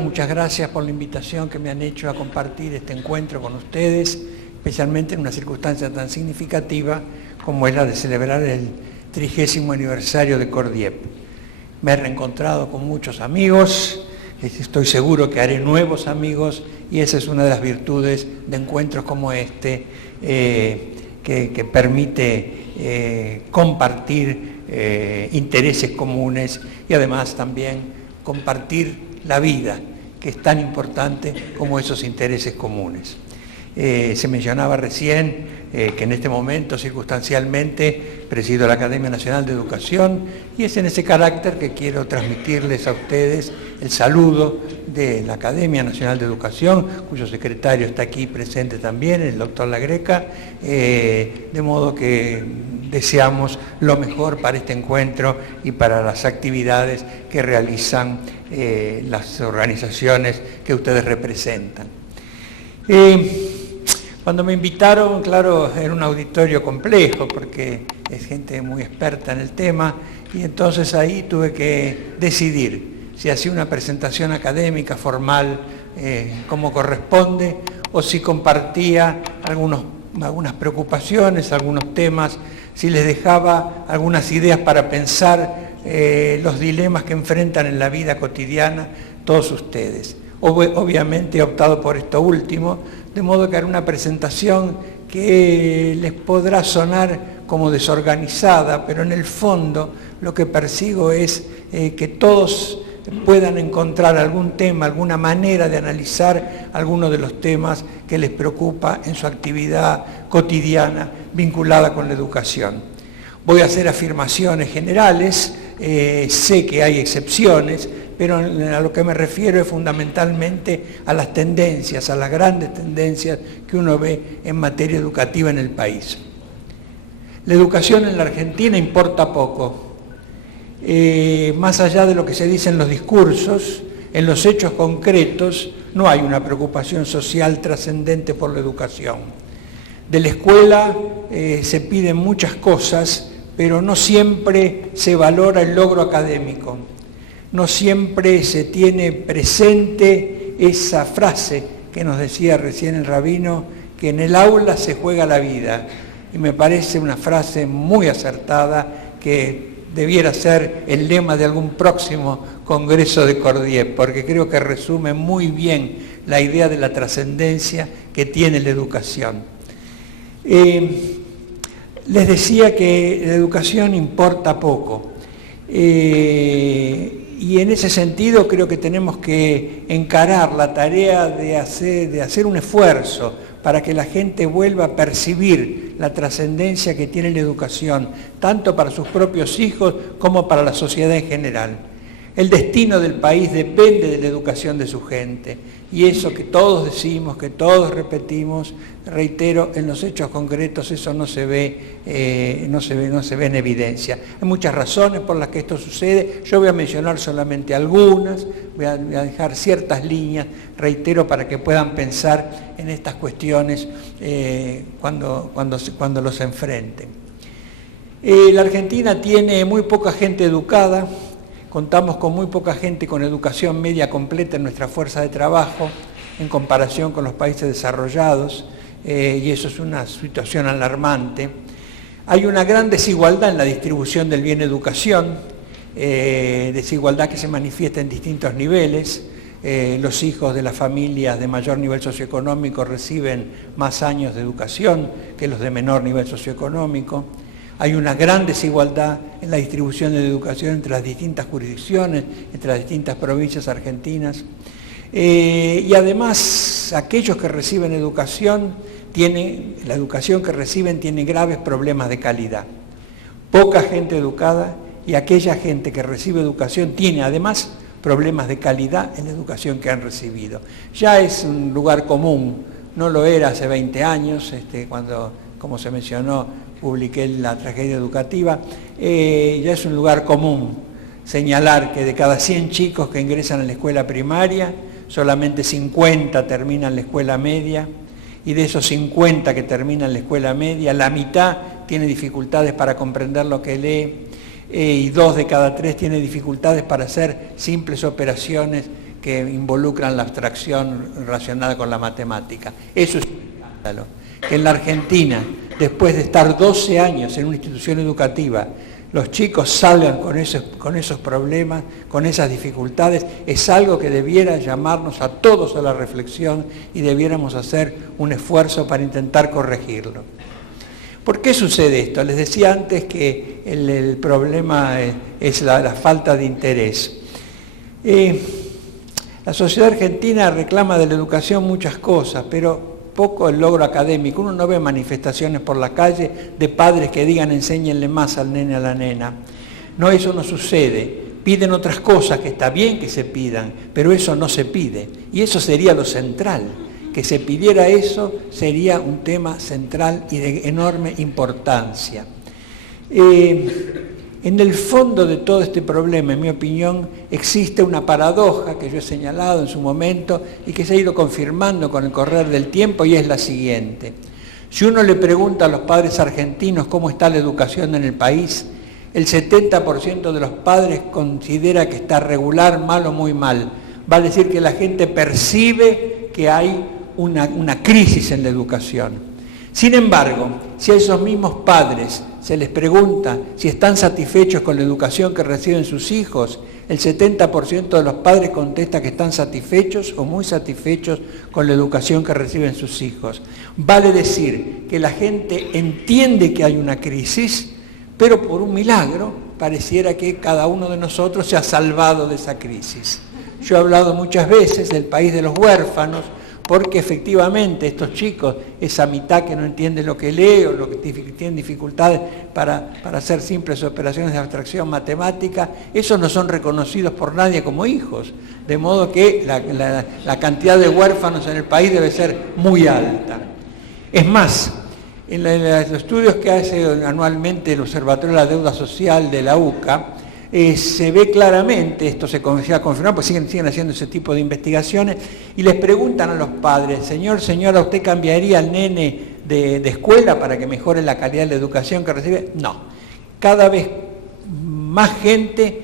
Muchas gracias por la invitación que me han hecho a compartir este encuentro con ustedes, especialmente en una circunstancia tan significativa como es la de celebrar el 30º aniversario de Cordiep. Me he reencontrado con muchos amigos, estoy seguro que haré nuevos amigos y esa es una de las virtudes de encuentros como este que permite compartir intereses comunes y además también compartir la vida, que es tan importante como esos intereses comunes. Se mencionaba recién que en este momento, circunstancialmente, presido la Academia Nacional de Educación y es en ese carácter que quiero transmitirles a ustedes el saludo de la Academia Nacional de Educación, cuyo secretario está aquí presente también, el doctor La Greca, de modo que deseamos lo mejor para este encuentro y para las actividades que realizan las organizaciones que ustedes representan. Cuando me invitaron, claro, era un auditorio complejo porque es gente muy experta en el tema y entonces ahí tuve que decidir si hacía una presentación académica formal como corresponde o si compartía algunas preocupaciones, algunos temas, si les dejaba algunas ideas para pensar los dilemas que enfrentan en la vida cotidiana todos ustedes. Obviamente he optado por esto último, de modo que haré una presentación que les podrá sonar como desorganizada, pero en el fondo lo que persigo es que todos puedan encontrar algún tema, alguna manera de analizar alguno de los temas que les preocupa en su actividad cotidiana vinculada con la educación. Voy a hacer afirmaciones generales, sé que hay excepciones, pero a lo que me refiero es fundamentalmente a las tendencias, a las grandes tendencias que uno ve en materia educativa en el país. La educación en la Argentina importa poco. Más allá de lo que se dice en los discursos, en los hechos concretos no hay una preocupación social trascendente por la educación. De la escuela se piden muchas cosas, pero no siempre se valora el logro académico. No siempre se tiene presente esa frase que nos decía recién el rabino, que en el aula se juega la vida. Y me parece una frase muy acertada que debiera ser el lema de algún próximo congreso de Cordiep, porque creo que resume muy bien la idea de la trascendencia que tiene la educación. Les decía que la educación importa poco. Y en ese sentido creo que tenemos que encarar la tarea de hacer un esfuerzo para que la gente vuelva a percibir la trascendencia que tiene la educación, tanto para sus propios hijos como para la sociedad en general. El destino del país depende de la educación de su gente y eso que todos decimos, que todos repetimos, reitero, en los hechos concretos eso no se ve en evidencia. Hay muchas razones por las que esto sucede, yo voy a mencionar solamente algunas, voy a dejar ciertas líneas, reitero, para que puedan pensar en estas cuestiones cuando los enfrenten. La Argentina tiene muy poca gente educada. Contamos con muy poca gente con educación media completa en nuestra fuerza de trabajo en comparación con los países desarrollados y eso es una situación alarmante. Hay una gran desigualdad en la distribución del bien educación, desigualdad que se manifiesta en distintos niveles. Los hijos de las familias de mayor nivel socioeconómico reciben más años de educación que los de menor nivel socioeconómico. Hay una gran desigualdad en la distribución de la educación entre las distintas jurisdicciones, entre las distintas provincias argentinas. Y además, aquellos que reciben educación, la educación que reciben tiene graves problemas de calidad. Poca gente educada y aquella gente que recibe educación tiene además problemas de calidad en la educación que han recibido. Ya es un lugar común, no lo era hace 20 años, cuando, como se mencionó, publiqué la tragedia educativa, ya es un lugar común señalar que de cada 100 chicos que ingresan a la escuela primaria, solamente 50 terminan la escuela media, y de esos 50 que terminan la escuela media, la mitad tiene dificultades para comprender lo que lee, y 2 de cada 3 tienen dificultades para hacer simples operaciones que involucran la abstracción relacionada con la matemática. Eso es un escándalo. Que en la Argentina, después de estar 12 años en una institución educativa, los chicos salgan con esos problemas, con esas dificultades, es algo que debiera llamarnos a todos a la reflexión y debiéramos hacer un esfuerzo para intentar corregirlo. ¿Por qué sucede esto? Les decía antes que el problema es la falta de interés. La sociedad argentina reclama de la educación muchas cosas, pero poco el logro académico. Uno no ve manifestaciones por la calle de padres que digan enséñenle más al nene a la nena. No, eso no sucede. Piden otras cosas que está bien que se pidan, pero eso no se pide. Y eso sería lo central. Que se pidiera eso sería un tema central y de enorme importancia. En el fondo de todo este problema, en mi opinión, existe una paradoja que yo he señalado en su momento y que se ha ido confirmando con el correr del tiempo, y es la siguiente. Si uno le pregunta a los padres argentinos cómo está la educación en el país, el 70% de los padres considera que está regular, mal o muy mal. Va a decir que la gente percibe que hay una crisis en la educación. Sin embargo, si a esos mismos padres se les pregunta si están satisfechos con la educación que reciben sus hijos, el 70% de los padres contesta que están satisfechos o muy satisfechos con la educación que reciben sus hijos. Vale decir que la gente entiende que hay una crisis, pero por un milagro pareciera que cada uno de nosotros se ha salvado de esa crisis. Yo he hablado muchas veces del país de los huérfanos, porque efectivamente estos chicos, esa mitad que no entiende lo que lee o lo que tienen dificultades para hacer simples operaciones de abstracción matemática, esos no son reconocidos por nadie como hijos, de modo que la cantidad de huérfanos en el país debe ser muy alta. Es más, en los estudios que hace anualmente el Observatorio de la Deuda Social de la UCA, se ve claramente, esto se ha confirmado, pues siguen haciendo ese tipo de investigaciones, y les preguntan a los padres, señora, ¿usted cambiaría al nene de escuela para que mejore la calidad de la educación que recibe? No. Cada vez más gente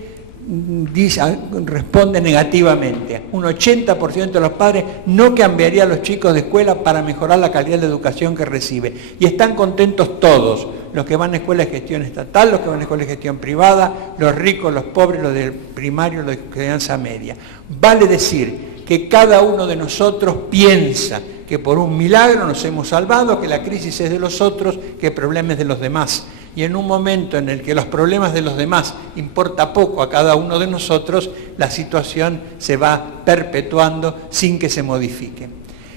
responde negativamente. Un 80% de los padres no cambiaría a los chicos de escuela para mejorar la calidad de la educación que recibe. Y están contentos todos, los que van a escuela de gestión estatal, los que van a escuela de gestión privada, los ricos, los pobres, los del primario, los de enseñanza media. Vale decir que cada uno de nosotros piensa que por un milagro nos hemos salvado, que la crisis es de los otros, que el problema es de los demás. Y en un momento en el que los problemas de los demás importa poco a cada uno de nosotros, la situación se va perpetuando sin que se modifique.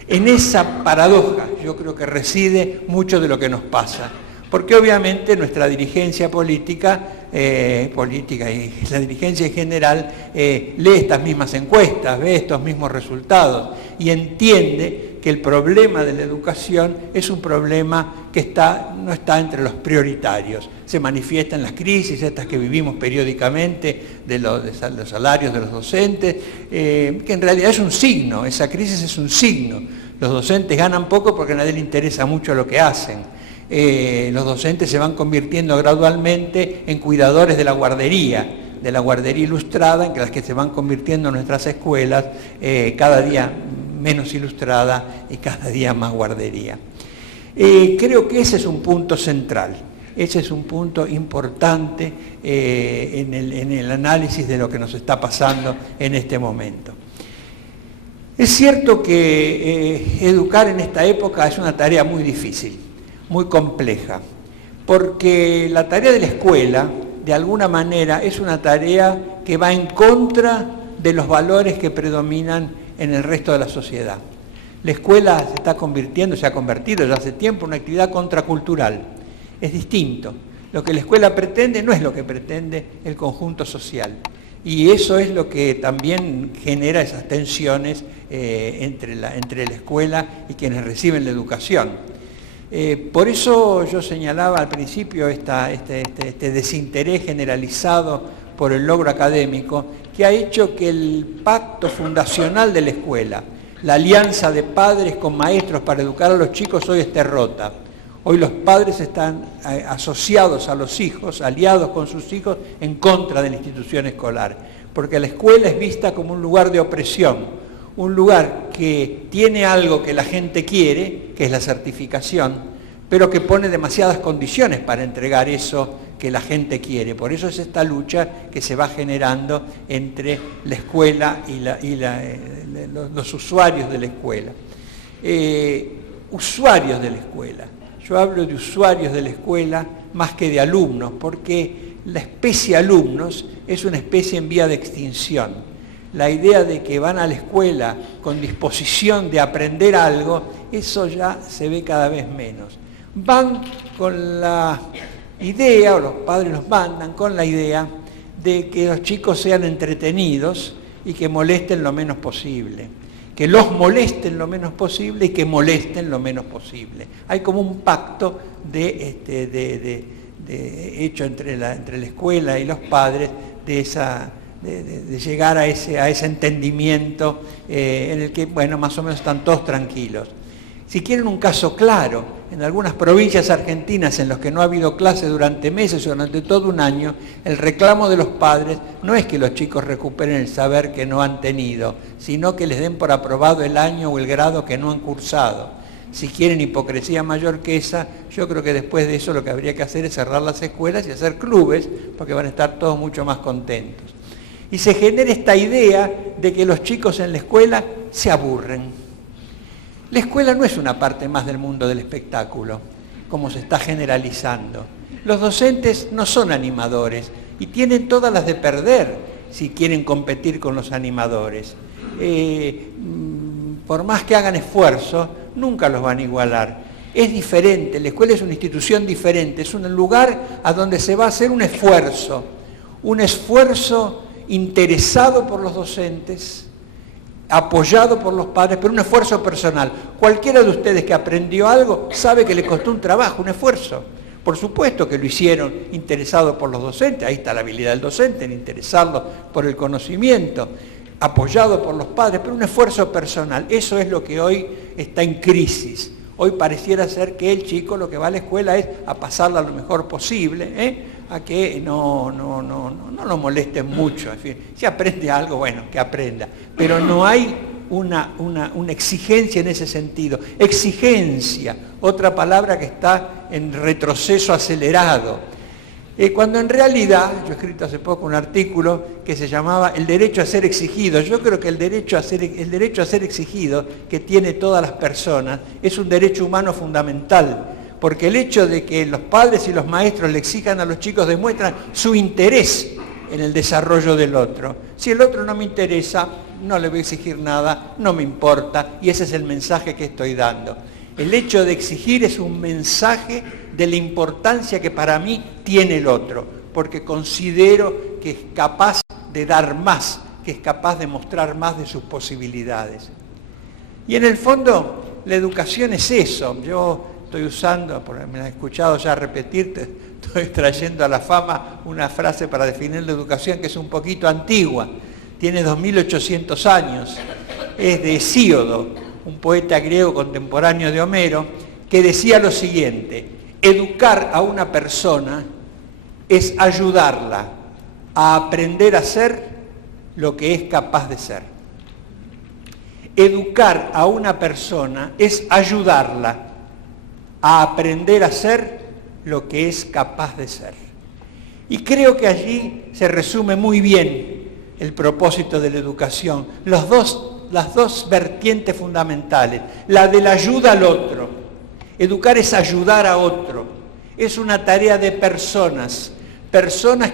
En esa paradoja yo creo que reside mucho de lo que nos pasa, porque obviamente nuestra dirigencia política y la dirigencia en general lee estas mismas encuestas, ve estos mismos resultados y entiende que el problema de la educación es un problema que no está entre los prioritarios. Se manifiesta en las crisis, estas que vivimos periódicamente, de los salarios de los docentes, que en realidad es un signo, esa crisis es un signo. Los docentes ganan poco porque a nadie le interesa mucho lo que hacen. Los docentes se van convirtiendo gradualmente en cuidadores de la guardería ilustrada, en las que se van convirtiendo en nuestras escuelas cada día menos ilustrada y cada día más guardería. Creo que ese es un punto central, ese es un punto importante en el análisis de lo que nos está pasando en este momento. Es cierto que educar en esta época es una tarea muy difícil, muy compleja, porque la tarea de la escuela, de alguna manera, es una tarea que va en contra de los valores que predominan en el resto de la sociedad. La escuela se ha convertido ya hace tiempo en una actividad contracultural. Es distinto. Lo que la escuela pretende no es lo que pretende el conjunto social. Y eso es lo que también genera esas tensiones entre la escuela y quienes reciben la educación. Por eso yo señalaba al principio este desinterés generalizado por el logro académico, que ha hecho que el pacto fundacional de la escuela, la alianza de padres con maestros para educar a los chicos, hoy esté rota. Hoy los padres están asociados a los hijos, aliados con sus hijos, en contra de la institución escolar, porque la escuela es vista como un lugar de opresión, un lugar que tiene algo que la gente quiere, que es la certificación, pero que pone demasiadas condiciones para entregar eso que la gente quiere. Por eso es esta lucha que se va generando entre la escuela y los usuarios de la escuela. Usuarios de la escuela. Yo hablo de usuarios de la escuela más que de alumnos, porque la especie alumnos es una especie en vía de extinción. La idea de que van a la escuela con disposición de aprender algo, eso ya se ve cada vez menos. Van con la idea, o los padres los mandan con la idea, de que los chicos sean entretenidos y que molesten lo menos posible. Que los molesten lo menos posible y que molesten lo menos posible. Hay como un pacto hecho entre la escuela y los padres de llegar a ese entendimiento en el que, bueno, más o menos están todos tranquilos. Si quieren un caso claro, en algunas provincias argentinas en las que no ha habido clase durante meses o durante todo un año, el reclamo de los padres no es que los chicos recuperen el saber que no han tenido, sino que les den por aprobado el año o el grado que no han cursado. Si quieren hipocresía mayor que esa, yo creo que después de eso lo que habría que hacer es cerrar las escuelas y hacer clubes, porque van a estar todos mucho más contentos. Y se genera esta idea de que los chicos en la escuela se aburren. La escuela no es una parte más del mundo del espectáculo, como se está generalizando. Los docentes no son animadores y tienen todas las de perder si quieren competir con los animadores. Por más que hagan esfuerzo, nunca los van a igualar. Es diferente, la escuela es una institución diferente, es un lugar a donde se va a hacer un esfuerzo interesado por los docentes, apoyado por los padres, pero un esfuerzo personal. Cualquiera de ustedes que aprendió algo sabe que le costó un trabajo, un esfuerzo. Por supuesto que lo hicieron interesado por los docentes, ahí está la habilidad del docente, en interesarlo por el conocimiento, apoyado por los padres, pero un esfuerzo personal. Eso es lo que hoy está en crisis. Hoy pareciera ser que el chico lo que va a la escuela es a pasarla lo mejor posible, a que no lo molesten mucho. En fin, si aprende algo, bueno, que aprenda. Pero no hay una exigencia en ese sentido. Exigencia, otra palabra que está en retroceso acelerado. Cuando en realidad, yo he escrito hace poco un artículo que se llamaba El derecho a ser exigido. Yo creo que el derecho a ser exigido que tiene todas las personas es un derecho humano fundamental, porque el hecho de que los padres y los maestros le exijan a los chicos demuestran su interés en el desarrollo del otro. Si el otro no me interesa, no le voy a exigir nada, no me importa, y ese es el mensaje que estoy dando. El hecho de exigir es un mensaje de la importancia que para mí tiene el otro, porque considero que es capaz de dar más, que es capaz de mostrar más de sus posibilidades. Y en el fondo, la educación es eso. Yo estoy usando, porque me la he escuchado ya repetirte, estoy trayendo a la fama una frase para definir la educación que es un poquito antigua, tiene 2800 años, es de Hesíodo, un poeta griego contemporáneo de Homero, que decía lo siguiente: educar a una persona es ayudarla a aprender a ser lo que es capaz de ser. Educar a una persona es ayudarla a aprender a ser lo que es capaz de ser. Y creo que allí se resume muy bien el propósito de la educación, las dos vertientes fundamentales, la de la ayuda al otro. Educar es ayudar a otro, es una tarea de personas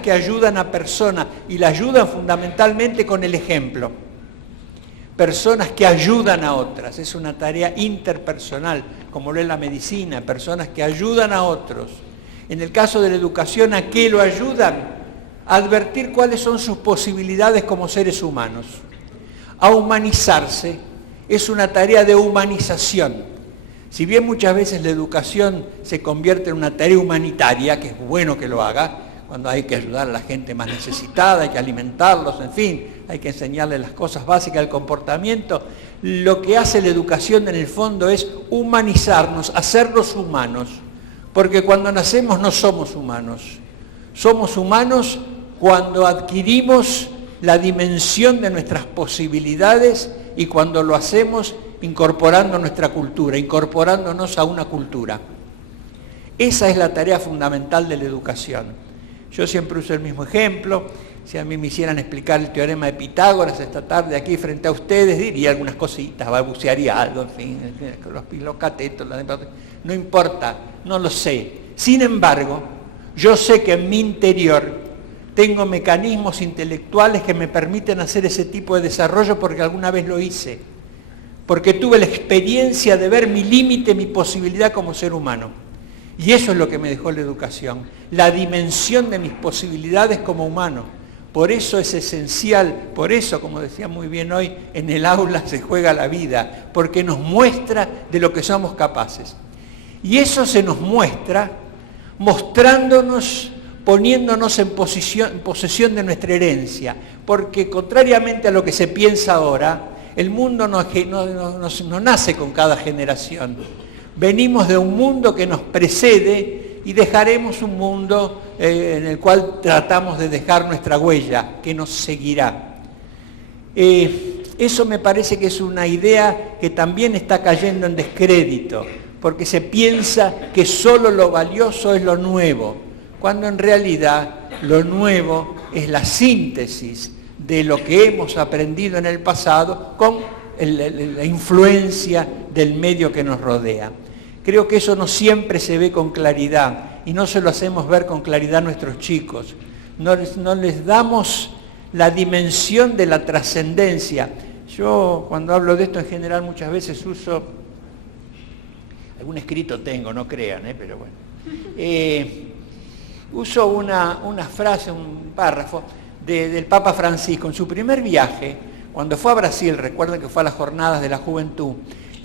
que ayudan a personas y la ayudan fundamentalmente con el ejemplo. Personas que ayudan a otras, es una tarea interpersonal, como lo es la medicina, personas que ayudan a otros. En el caso de la educación, ¿a qué lo ayudan? A advertir cuáles son sus posibilidades como seres humanos. A humanizarse, es una tarea de humanización. Si bien muchas veces la educación se convierte en una tarea humanitaria, que es bueno que lo haga, cuando hay que ayudar a la gente más necesitada, hay que alimentarlos, en fin, hay que enseñarles las cosas básicas del comportamiento, lo que hace la educación en el fondo es humanizarnos, hacerlos humanos. Porque cuando nacemos no somos humanos. Somos humanos cuando adquirimos la dimensión de nuestras posibilidades y cuando lo hacemos incorporando nuestra cultura, incorporándonos a una cultura. Esa es la tarea fundamental de la educación. Yo siempre uso el mismo ejemplo. Si a mí me hicieran explicar el teorema de Pitágoras esta tarde aquí frente a ustedes, diría algunas cositas, balbucearía algo, en fin, los catetos, no importa, no lo sé. Sin embargo, yo sé que en mi interior tengo mecanismos intelectuales que me permiten hacer ese tipo de desarrollo porque alguna vez lo hice, porque tuve la experiencia de ver mi límite, mi posibilidad como ser humano. Y eso es lo que me dejó la educación, la dimensión de mis posibilidades como humano. Por eso es esencial, por eso, como decía muy bien hoy, en el aula se juega la vida, porque nos muestra de lo que somos capaces. Y eso se nos muestra mostrándonos, poniéndonos en posesión de nuestra herencia, porque contrariamente a lo que se piensa ahora, el mundo no nace con cada generación. Venimos de un mundo que nos precede y dejaremos un mundo en el cual tratamos de dejar nuestra huella, que nos seguirá. Eso me parece que es una idea que también está cayendo en descrédito, porque se piensa que solo lo valioso es lo nuevo, cuando en realidad lo nuevo es la síntesis de lo que hemos aprendido en el pasado con la influencia del medio que nos rodea. Creo que eso no siempre se ve con claridad y no se lo hacemos ver con claridad a nuestros chicos. No les damos la dimensión de la trascendencia. Yo cuando hablo de esto en general muchas veces uso, algún escrito tengo, no crean, pero bueno. Uso una frase, un párrafo del Papa Francisco. En su primer viaje, cuando fue a Brasil, recuerden que fue a las Jornadas de la Juventud,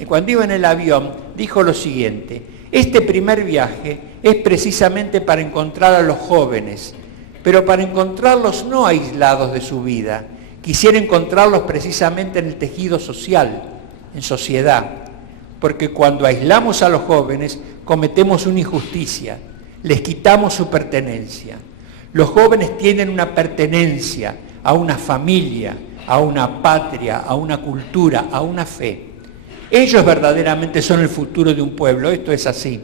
cuando iba en el avión, dijo lo siguiente: este primer viaje es precisamente para encontrar a los jóvenes, pero para encontrarlos no aislados de su vida. Quisiera encontrarlos precisamente en el tejido social, en sociedad, porque cuando aislamos a los jóvenes cometemos una injusticia, les quitamos su pertenencia. Los jóvenes tienen una pertenencia a una familia, a una patria, a una cultura, a una fe. Ellos verdaderamente son el futuro de un pueblo, esto es así,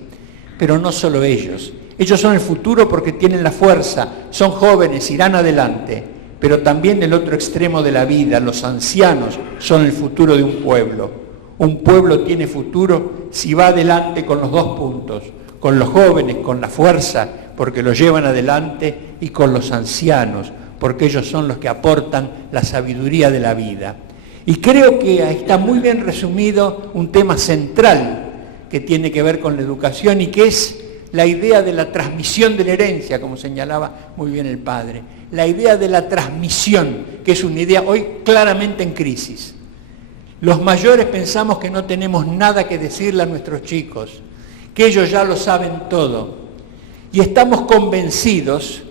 pero no solo ellos. Ellos son el futuro porque tienen la fuerza, son jóvenes, irán adelante, pero también el otro extremo de la vida, los ancianos, son el futuro de un pueblo. Un pueblo tiene futuro si va adelante con los dos puntos, con los jóvenes, con la fuerza, porque los llevan adelante, y con los ancianos, porque ellos son los que aportan la sabiduría de la vida. Y creo que ahí está muy bien resumido un tema central que tiene que ver con la educación y que es la idea de la transmisión de la herencia, como señalaba muy bien el padre. La idea de la transmisión, que es una idea hoy claramente en crisis. Los mayores pensamos que no tenemos nada que decirle a nuestros chicos, que ellos ya lo saben todo. Y estamos convencidos,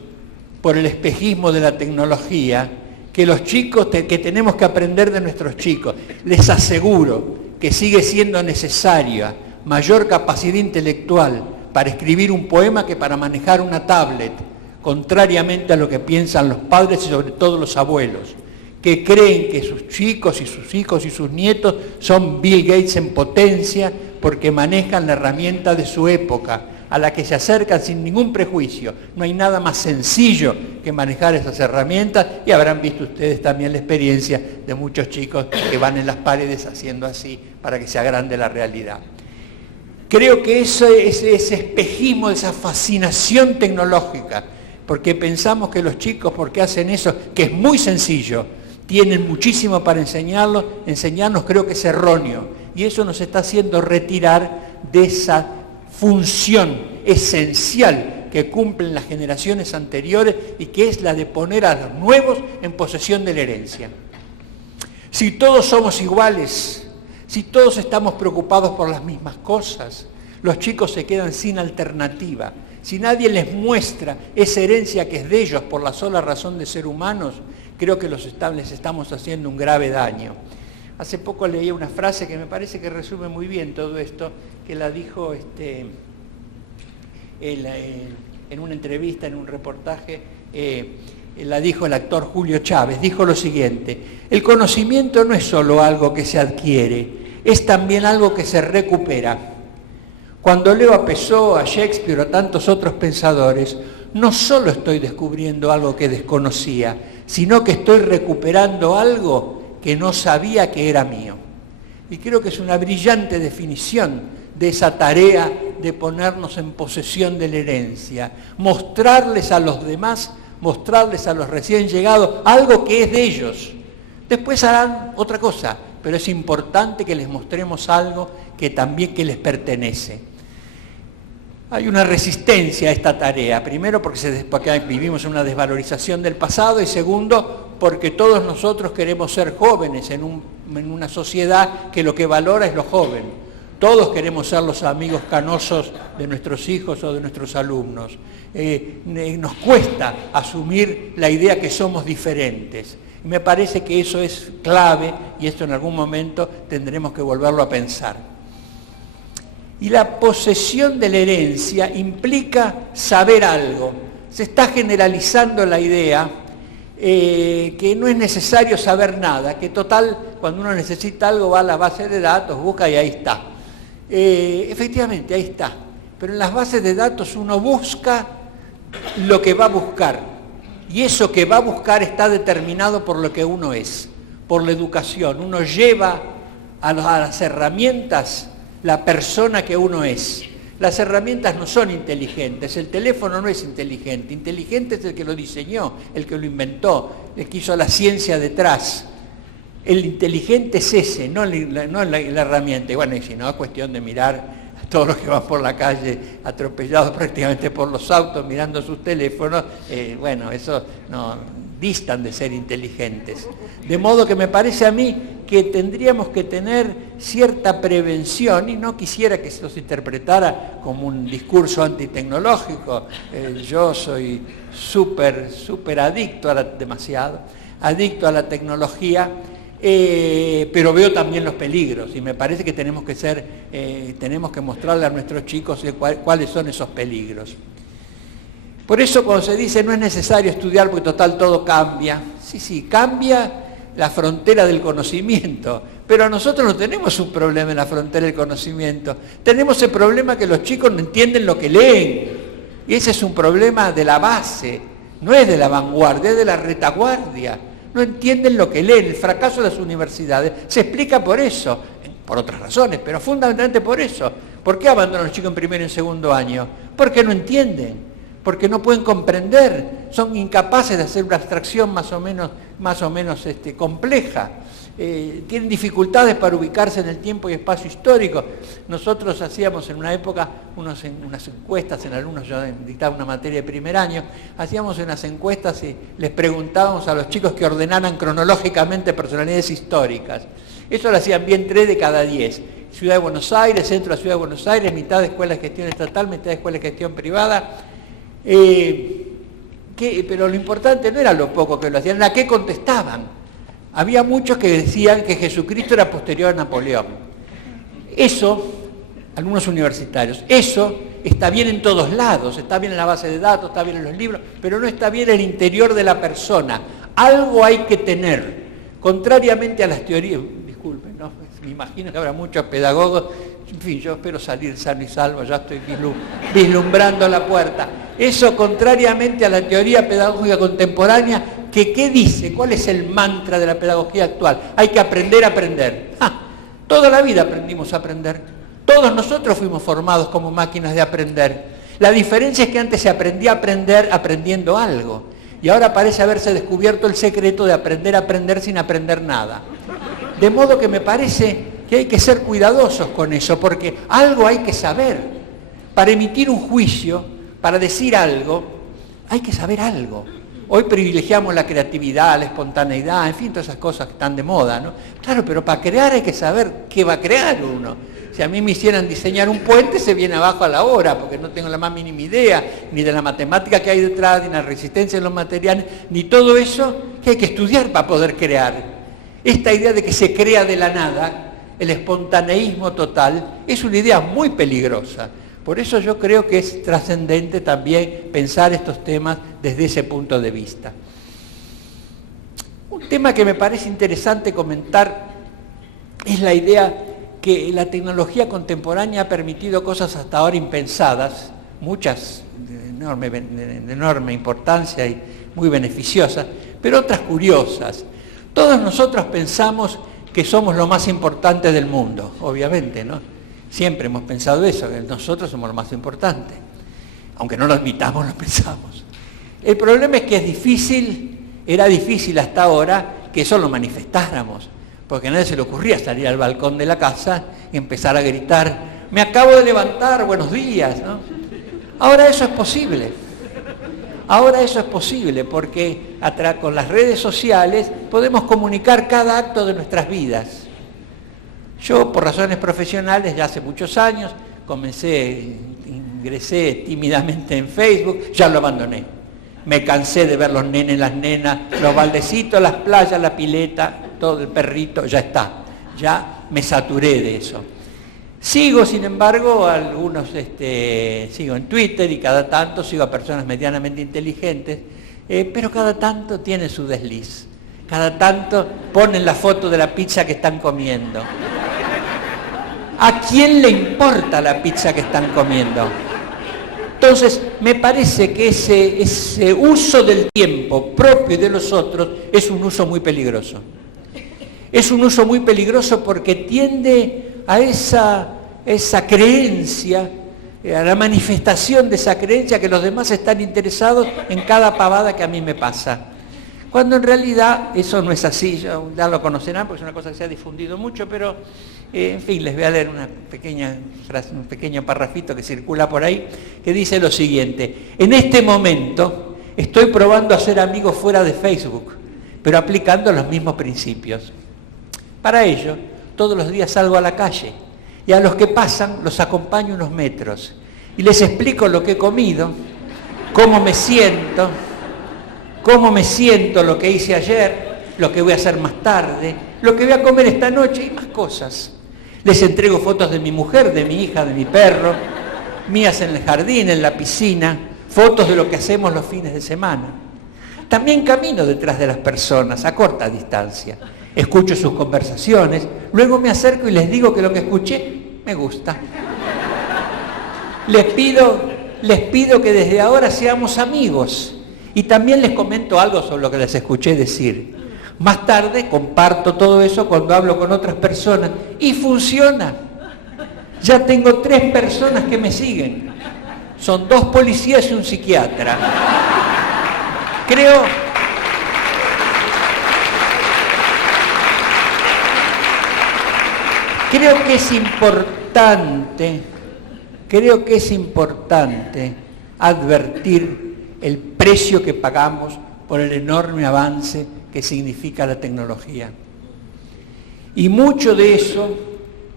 por el espejismo de la tecnología, que los chicos, que tenemos que aprender de nuestros chicos. Les aseguro que sigue siendo necesaria mayor capacidad intelectual para escribir un poema que para manejar una tablet, contrariamente a lo que piensan los padres y sobre todo los abuelos, que creen que sus chicos y sus hijos y sus nietos son Bill Gates en potencia porque manejan la herramienta de su época, a la que se acercan sin ningún prejuicio. No hay nada más sencillo que manejar esas herramientas, y habrán visto ustedes también la experiencia de muchos chicos que van en las paredes haciendo así para que se agrande la realidad. Creo que ese espejismo, esa fascinación tecnológica, porque pensamos que los chicos, porque hacen eso, que es muy sencillo, tienen muchísimo para enseñarnos, creo que es erróneo, y eso nos está haciendo retirar de esa función esencial que cumplen las generaciones anteriores y que es la de poner a los nuevos en posesión de la herencia. Si todos somos iguales, si todos estamos preocupados por las mismas cosas, los chicos se quedan sin alternativa. Si nadie les muestra esa herencia que es de ellos por la sola razón de ser humanos, creo que les estamos haciendo un grave daño. Hace poco leí una frase que me parece que resume muy bien todo esto, que la dijo en una entrevista, en un reportaje, la dijo el actor Julio Chávez, dijo lo siguiente: el conocimiento no es solo algo que se adquiere, es también algo que se recupera. Cuando leo a Pessoa, a Shakespeare o a tantos otros pensadores, no solo estoy descubriendo algo que desconocía, sino que estoy recuperando algo que no sabía que era mío. Y creo que es una brillante definición de esa tarea de ponernos en posesión de la herencia, mostrarles a los demás, mostrarles a los recién llegados algo que es de ellos. Después harán otra cosa, pero es importante que les mostremos algo que también que les pertenece. Hay una resistencia a esta tarea, primero porque vivimos una desvalorización del pasado y segundo porque todos nosotros queremos ser jóvenes en una sociedad que lo que valora es lo joven. Todos queremos ser los amigos canosos de nuestros hijos o de nuestros alumnos. Nos cuesta asumir la idea que somos diferentes. Me parece que eso es clave y esto en algún momento tendremos que volverlo a pensar. Y la posesión de la herencia implica saber algo. Se está generalizando la idea que no es necesario saber nada, que total, cuando uno necesita algo va a la base de datos, busca y ahí está. Efectivamente, ahí está. Pero en las bases de datos uno busca lo que va a buscar. Y eso que va a buscar está determinado por lo que uno es, por la educación. Uno lleva a las herramientas la persona que uno es. Las herramientas no son inteligentes, el teléfono no es inteligente. Inteligente es el que lo diseñó, el que lo inventó, el que hizo la ciencia detrás. El inteligente es ese, no la herramienta. Y bueno, y si no, es cuestión de mirar a todos los que van por la calle atropellados prácticamente por los autos, mirando sus teléfonos, bueno, eso no distan de ser inteligentes. De modo que me parece a mí que tendríamos que tener cierta prevención, y no quisiera que se interpretara como un discurso antitecnológico. Yo soy súper adicto demasiado adicto a la tecnología, pero veo también los peligros y me parece que tenemos que mostrarle a nuestros chicos cuáles son esos peligros. Por eso cuando se dice no es necesario estudiar porque total todo cambia, sí, cambia la frontera del conocimiento, pero nosotros no tenemos un problema en la frontera del conocimiento, tenemos el problema que los chicos no entienden lo que leen, y ese es un problema de la base, no es de la vanguardia, es de la retaguardia. No entienden lo que leen. El fracaso de las universidades se explica por eso, por otras razones, pero fundamentalmente por eso. ¿Por qué abandonan los chicos en primer y en segundo año? Porque no entienden, porque no pueden comprender, son incapaces de hacer una abstracción más o menos compleja. Tienen dificultades para ubicarse en el tiempo y espacio histórico. Nosotros hacíamos en una época unas encuestas en alumnos, yo dictaba una materia de primer año, hacíamos unas encuestas y les preguntábamos a los chicos que ordenaran cronológicamente personalidades históricas. Eso lo hacían bien 3 de cada 10. Ciudad de Buenos Aires, centro de la Ciudad de Buenos Aires, mitad de escuela de gestión estatal, mitad de escuela de gestión privada. Pero lo importante no era lo poco que lo hacían, era qué contestaban. Había muchos que decían que Jesucristo era posterior a Napoleón. Eso, algunos universitarios, eso está bien en todos lados, está bien en la base de datos, está bien en los libros, pero no está bien en el interior de la persona. Algo hay que tener, contrariamente a las teorías. Disculpen, ¿no? Me imagino que habrá muchos pedagogos, en fin, yo espero salir sano y salvo, ya estoy vislumbrando la puerta. Eso, contrariamente a la teoría pedagógica contemporánea, ¿qué dice? ¿Cuál es el mantra de la pedagogía actual? Hay que aprender a aprender. Toda la vida aprendimos a aprender. Todos nosotros fuimos formados como máquinas de aprender. La diferencia es que antes se aprendía a aprender aprendiendo algo. Y ahora parece haberse descubierto el secreto de aprender a aprender sin aprender nada. De modo que me parece que hay que ser cuidadosos con eso, porque algo hay que saber. Para emitir un juicio, para decir algo, hay que saber algo. Hoy privilegiamos la creatividad, la espontaneidad, en fin, todas esas cosas que están de moda, ¿no? Claro, pero para crear hay que saber qué va a crear uno. Si a mí me hicieran diseñar un puente, se viene abajo a la hora, porque no tengo la más mínima idea, ni de la matemática que hay detrás, ni la resistencia de los materiales, ni todo eso que hay que estudiar para poder crear. Esta idea de que se crea de la nada, el espontaneísmo total, es una idea muy peligrosa, Por eso yo creo que es trascendente también pensar estos temas desde ese punto de vista. Un tema que me parece interesante comentar es la idea que la tecnología contemporánea ha permitido cosas hasta ahora impensadas, muchas de enorme importancia y muy beneficiosas, pero otras curiosas. Todos nosotros pensamos que somos lo más importante del mundo, obviamente, ¿no? Siempre hemos pensado eso, que nosotros somos lo más importante. Aunque no lo admitamos, lo pensamos. El problema es que era difícil hasta ahora que eso lo manifestáramos, porque a nadie se le ocurría salir al balcón de la casa y empezar a gritar, me acabo de levantar, buenos días, ¿no? Ahora eso es posible. Ahora eso es posible porque con las redes sociales podemos comunicar cada acto de nuestras vidas. Yo, por razones profesionales, ya hace muchos años, ingresé tímidamente en Facebook, ya lo abandoné. Me cansé de ver los nenes, las nenas, los baldecitos, las playas, la pileta, todo el perrito, ya está. Ya me saturé de eso. Sigo, sin embargo, sigo en Twitter y cada tanto sigo a personas medianamente inteligentes, pero cada tanto tiene su desliz. Cada tanto ponen la foto de la pizza que están comiendo. ¿A quién le importa la pizza que están comiendo? Entonces, me parece que ese uso del tiempo propio de los otros es un uso muy peligroso. Es un uso muy peligroso porque tiende a esa creencia, a la manifestación de esa creencia que los demás están interesados en cada pavada que a mí me pasa. Cuando en realidad eso no es así, ya lo conocerán porque es una cosa que se ha difundido mucho, pero en fin, les voy a leer un pequeño parrafito que circula por ahí, que dice lo siguiente: en este momento estoy probando a ser amigos fuera de Facebook, pero aplicando los mismos principios. Para ello, todos los días salgo a la calle y a los que pasan los acompaño unos metros y les explico lo que he comido, cómo me siento, lo que hice ayer, lo que voy a hacer más tarde, lo que voy a comer esta noche y más cosas. Les entrego fotos de mi mujer, de mi hija, de mi perro, mías en el jardín, en la piscina, fotos de lo que hacemos los fines de semana. También camino detrás de las personas a corta distancia. Escucho sus conversaciones, luego me acerco y les digo que lo que escuché me gusta. Les pido que desde ahora seamos amigos y también les comento algo sobre lo que les escuché decir. Más tarde comparto todo eso cuando hablo con otras personas y funciona. Ya tengo 3 personas que me siguen. Son 2 policías y un psiquiatra. Creo que es importante advertir el precio que pagamos por el enorme avance que significa la tecnología. Y mucho de eso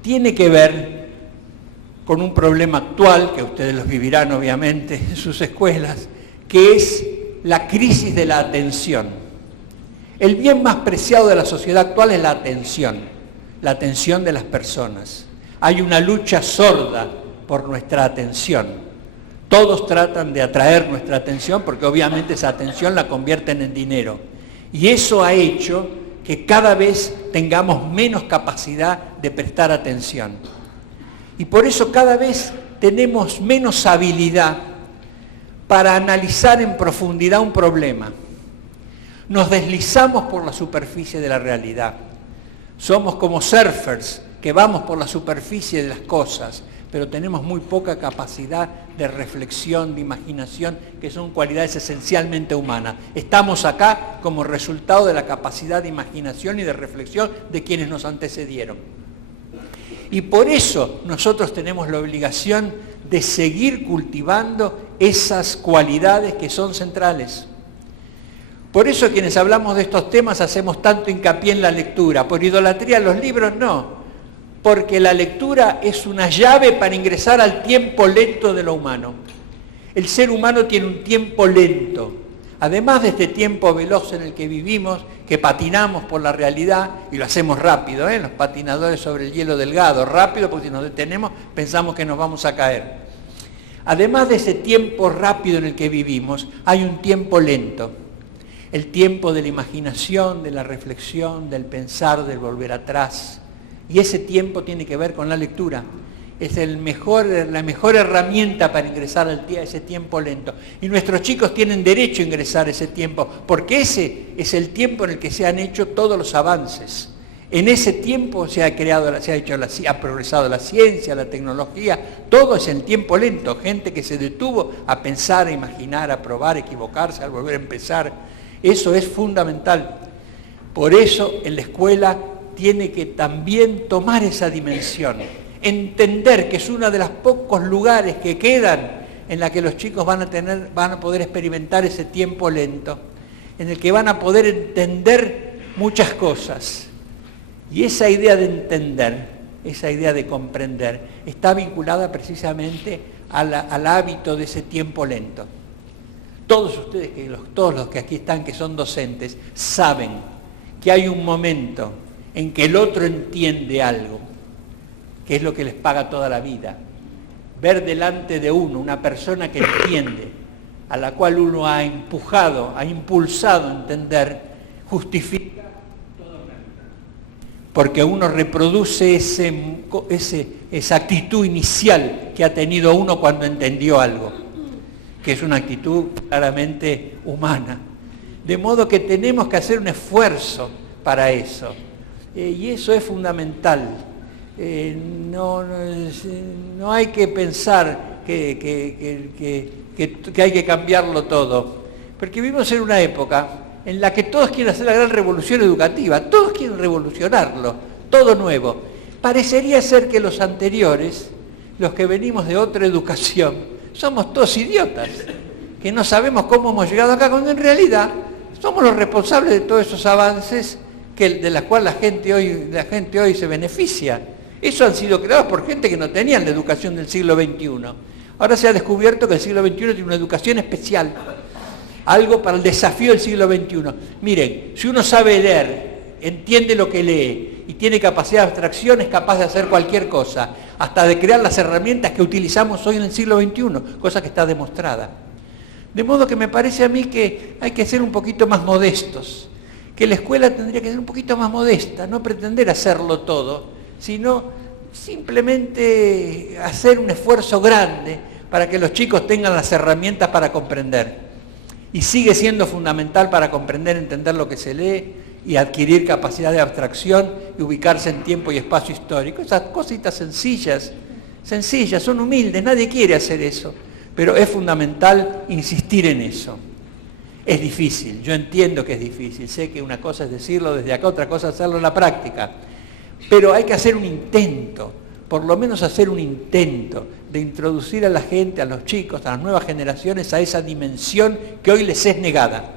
tiene que ver con un problema actual, que ustedes los vivirán obviamente en sus escuelas, que es la crisis de la atención. El bien más preciado de la sociedad actual es la atención de las personas. Hay una lucha sorda por nuestra atención. Todos tratan de atraer nuestra atención porque obviamente esa atención la convierten en dinero. Y eso ha hecho que cada vez tengamos menos capacidad de prestar atención. Y por eso cada vez tenemos menos habilidad para analizar en profundidad un problema. Nos deslizamos por la superficie de la realidad. Somos como surfers que vamos por la superficie de las cosas, pero tenemos muy poca capacidad de reflexión, de imaginación, que son cualidades esencialmente humanas. Estamos acá como resultado de la capacidad de imaginación y de reflexión de quienes nos antecedieron. Y por eso nosotros tenemos la obligación de seguir cultivando esas cualidades que son centrales. Por eso quienes hablamos de estos temas hacemos tanto hincapié en la lectura. Por idolatría a los libros no, porque la lectura es una llave para ingresar al tiempo lento de lo humano. El ser humano tiene un tiempo lento, además de este tiempo veloz en el que vivimos, que patinamos por la realidad y lo hacemos rápido, los patinadores sobre el hielo delgado, rápido, porque si nos detenemos pensamos que nos vamos a caer. Además de ese tiempo rápido en el que vivimos, hay un tiempo lento. El tiempo de la imaginación, de la reflexión, del pensar, del volver atrás. Y ese tiempo tiene que ver con la lectura. Es la mejor herramienta para ingresar a ese tiempo lento. Y nuestros chicos tienen derecho a ingresar a ese tiempo, porque ese es el tiempo en el que se han hecho todos los avances. En ese tiempo ha progresado la ciencia, la tecnología, todo es en tiempo lento. Gente que se detuvo a pensar, a imaginar, a probar, a equivocarse, a volver a empezar. Eso es fundamental. Por eso en la escuela tiene que también tomar esa dimensión. Entender que es uno de los pocos lugares que quedan en la que los chicos van a poder experimentar ese tiempo lento, en el que van a poder entender muchas cosas. Y esa idea de entender, esa idea de comprender, está vinculada precisamente al hábito de ese tiempo lento. Todos ustedes, todos los que aquí están, que son docentes, saben que hay un momento en que el otro entiende algo, que es lo que les paga toda la vida. Ver delante de uno una persona que entiende, a la cual uno ha empujado, ha impulsado a entender, justifica toda una vida. Porque uno reproduce esa actitud inicial que ha tenido uno cuando entendió algo, que es una actitud claramente humana. De modo que tenemos que hacer un esfuerzo para eso. Y eso es fundamental. No hay que pensar que hay que cambiarlo todo, porque vivimos en una época en la que todos quieren hacer la gran revolución educativa, todos quieren revolucionarlo, todo nuevo. Parecería ser que los anteriores, los que venimos de otra educación, somos todos idiotas, que no sabemos cómo hemos llegado acá, cuando en realidad somos los responsables de todos esos avances de los cuales la gente hoy se beneficia. Eso han sido creados por gente que no tenían la educación del siglo XXI. Ahora se ha descubierto que el siglo XXI tiene una educación especial, algo para el desafío del siglo XXI. Miren, si uno sabe leer, entiende lo que lee y tiene capacidad de abstracción, es capaz de hacer cualquier cosa, hasta de crear las herramientas que utilizamos hoy en el siglo XXI, cosa que está demostrada. De modo que me parece a mí que hay que ser un poquito más modestos, que la escuela tendría que ser un poquito más modesta, no pretender hacerlo todo, sino simplemente hacer un esfuerzo grande para que los chicos tengan las herramientas para comprender. Y sigue siendo fundamental para comprender, entender lo que se lee y adquirir capacidad de abstracción y ubicarse en tiempo y espacio histórico. Esas cositas sencillas, son humildes, nadie quiere hacer eso, pero es fundamental insistir en eso. Es difícil, yo entiendo que es difícil, sé que una cosa es decirlo desde acá, otra cosa es hacerlo en la práctica. Pero hay que hacer un intento, por lo menos hacer un intento de introducir a la gente, a los chicos, a las nuevas generaciones, a esa dimensión que hoy les es negada.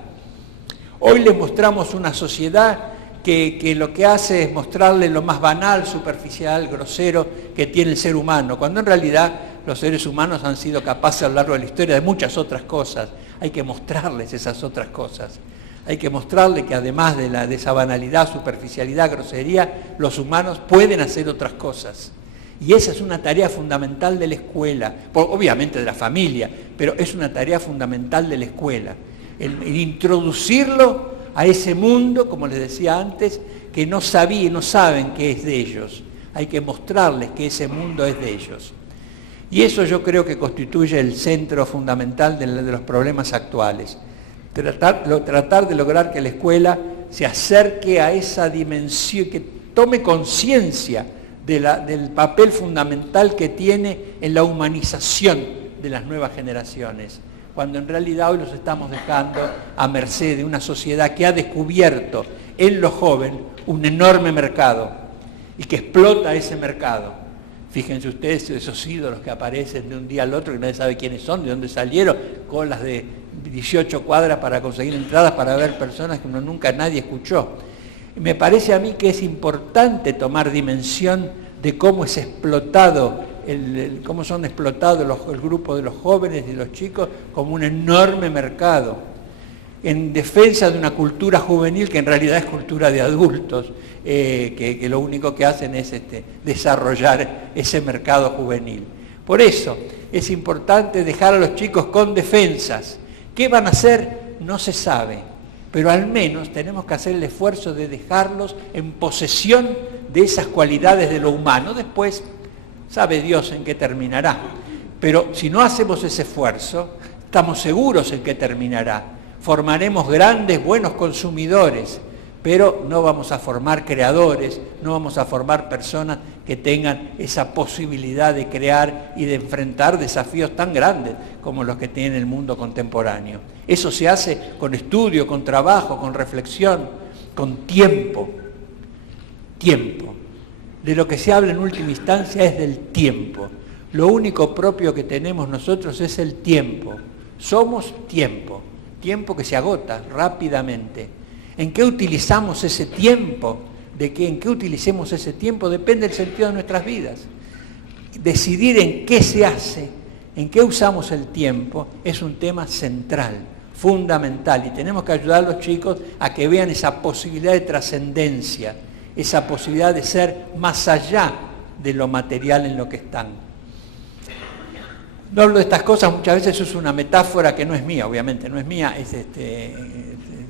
Hoy les mostramos una sociedad que lo que hace es mostrarle lo más banal, superficial, grosero que tiene el ser humano, cuando en realidad los seres humanos han sido capaces a lo largo de la historia de muchas otras cosas. Hay que mostrarles esas otras cosas. Hay que mostrarle que además de esa banalidad, superficialidad, grosería, los humanos pueden hacer otras cosas. Y esa es una tarea fundamental de la escuela, obviamente de la familia, pero es una tarea fundamental de la escuela. El introducirlo a ese mundo, como les decía antes, que no saben que es de ellos. Hay que mostrarles que ese mundo es de ellos. Y eso yo creo que constituye el centro fundamental de los problemas actuales. Tratar de lograr que la escuela se acerque a esa dimensión, que tome conciencia del papel fundamental que tiene en la humanización de las nuevas generaciones, cuando en realidad hoy los estamos dejando a merced de una sociedad que ha descubierto en los jóvenes un enorme mercado y que explota ese mercado. Fíjense ustedes esos ídolos que aparecen de un día al otro, que nadie sabe quiénes son, de dónde salieron, colas de 18 cuadras para conseguir entradas para ver personas que nunca nadie escuchó. Me parece a mí que es importante tomar dimensión de cómo es explotado, cómo son explotados el grupo de los jóvenes y los chicos como un enorme mercado, en defensa de una cultura juvenil que en realidad es cultura de adultos, que lo único que hacen es desarrollar ese mercado juvenil. Por eso es importante dejar a los chicos con defensas. ¿Qué van a hacer? No se sabe, pero al menos tenemos que hacer el esfuerzo de dejarlos en posesión de esas cualidades de lo humano. Después, sabe Dios en qué terminará. Pero si no hacemos ese esfuerzo, estamos seguros en qué terminará. Formaremos grandes, buenos consumidores, pero no vamos a formar creadores, no vamos a formar personas que tengan esa posibilidad de crear y de enfrentar desafíos tan grandes como los que tiene el mundo contemporáneo. Eso se hace con estudio, con trabajo, con reflexión, con tiempo. Tiempo. De lo que se habla en última instancia es del tiempo. Lo único propio que tenemos nosotros es el tiempo. Somos tiempo. Tiempo que se agota rápidamente. ¿En qué utilizamos ese tiempo? ¿En qué utilicemos ese tiempo? Depende del sentido de nuestras vidas. Decidir en qué se hace, en qué usamos el tiempo, es un tema central, fundamental. Y tenemos que ayudar a los chicos a que vean esa posibilidad de trascendencia, esa posibilidad de ser más allá de lo material en lo que están. No hablo de estas cosas, muchas veces es una metáfora que no es mía, obviamente, no es mía, es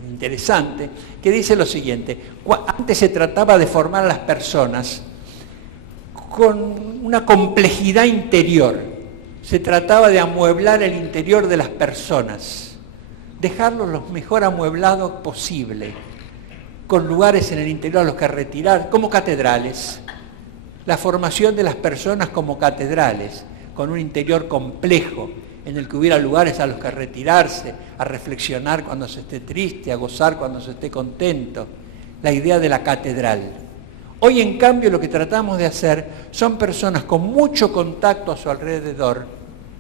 interesante, que dice lo siguiente: antes se trataba de formar a las personas con una complejidad interior, se trataba de amueblar el interior de las personas, dejarlos lo mejor amueblados posible, con lugares en el interior a los que retirar, como catedrales, la formación de las personas como catedrales, con un interior complejo, en el que hubiera lugares a los que retirarse, a reflexionar cuando se esté triste, a gozar cuando se esté contento. La idea de la catedral. Hoy, en cambio, lo que tratamos de hacer son personas con mucho contacto a su alrededor,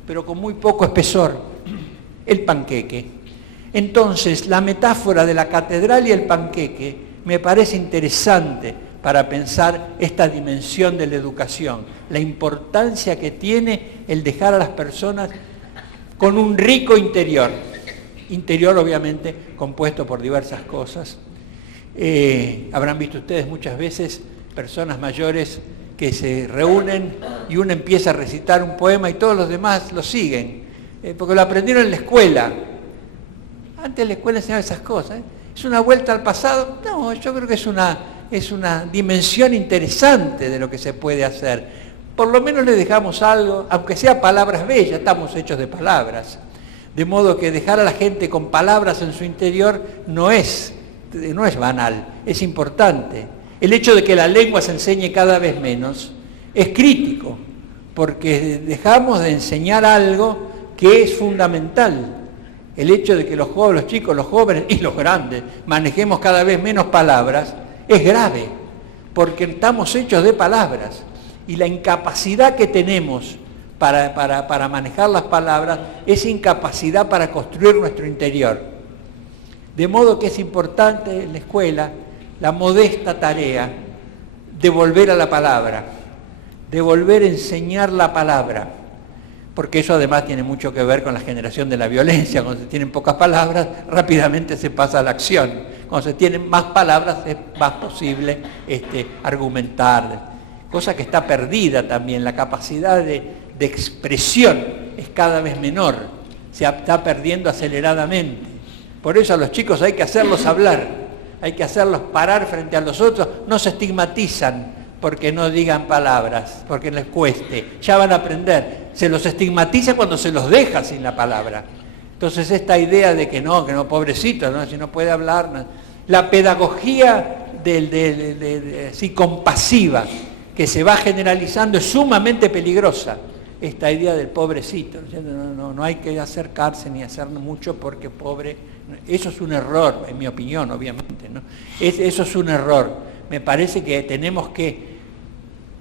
pero con muy poco espesor. El panqueque. Entonces, la metáfora de la catedral y el panqueque me parece interesante para pensar esta dimensión de la educación, la importancia que tiene el dejar a las personas con un rico interior, obviamente compuesto por diversas cosas. Habrán visto ustedes muchas veces personas mayores que se reúnen y uno empieza a recitar un poema y todos los demás lo siguen, porque lo aprendieron en la escuela. Antes la escuela enseñaba esas cosas. ¿Es una vuelta al pasado? No, yo creo que es una dimensión interesante de lo que se puede hacer. Por lo menos le dejamos algo, aunque sea palabras bellas, estamos hechos de palabras. De modo que dejar a la gente con palabras en su interior no es banal, es importante. El hecho de que la lengua se enseñe cada vez menos es crítico, porque dejamos de enseñar algo que es fundamental. El hecho de que los chicos, los jóvenes y los grandes manejemos cada vez menos palabras es grave, porque estamos hechos de palabras. Y la incapacidad que tenemos para manejar las palabras es incapacidad para construir nuestro interior. De modo que es importante en la escuela la modesta tarea de volver a la palabra, de volver a enseñar la palabra, porque eso además tiene mucho que ver con la generación de la violencia. Cuando se tienen pocas palabras, rápidamente se pasa a la acción. Cuando se tienen más palabras, es más posible argumentar. Cosa que está perdida también, la capacidad de expresión es cada vez menor, se está perdiendo aceleradamente. Por eso a los chicos hay que hacerlos hablar, hay que hacerlos parar frente a los otros, no se estigmatizan porque no digan palabras, porque les cueste, ya van a aprender. Se los estigmatiza cuando se los deja sin la palabra. Entonces esta idea de que no, pobrecito, ¿no? Si no puede hablar, no. La pedagogía compasiva que se va generalizando es sumamente peligrosa. Esta idea del pobrecito, no hay que acercarse ni hacer mucho porque pobre, eso es un error, en mi opinión, obviamente, ¿no? Eso es un error. Me parece que tenemos que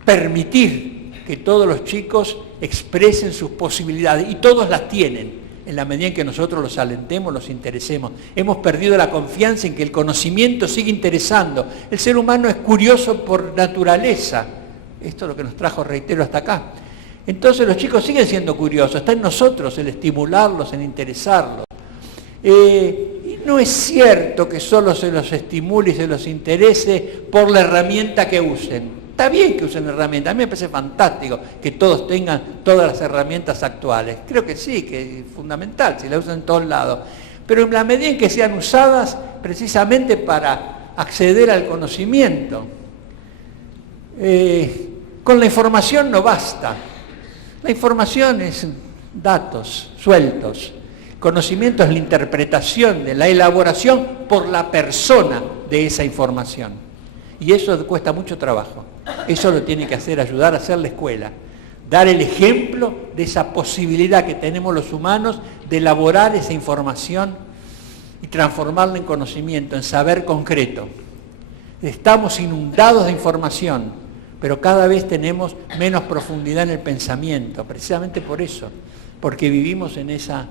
permitir que todos los chicos expresen sus posibilidades, y todos las tienen, en la medida en que nosotros los alentemos, los interesemos. Hemos perdido la confianza en que el conocimiento sigue interesando. El ser humano es curioso por naturaleza. Esto es lo que nos trajo, reitero, hasta acá. Entonces los chicos siguen siendo curiosos, está en nosotros el estimularlos, el interesarlos. Y no es cierto que solo se los estimule y se los interese por la herramienta que usen. Está bien que usen herramientas, a mí me parece fantástico que todos tengan todas las herramientas actuales. Creo que sí, que es fundamental, si las usan en todos lados. Pero en la medida en que sean usadas precisamente para acceder al conocimiento. Con la información no basta. La información es datos sueltos. Conocimiento es la interpretación de la elaboración por la persona de esa información. Y eso cuesta mucho trabajo. Eso lo tiene que ayudar a hacer la escuela. Dar el ejemplo de esa posibilidad que tenemos los humanos de elaborar esa información y transformarla en conocimiento, en saber concreto. Estamos inundados de información, pero cada vez tenemos menos profundidad en el pensamiento, precisamente por eso, porque vivimos en esa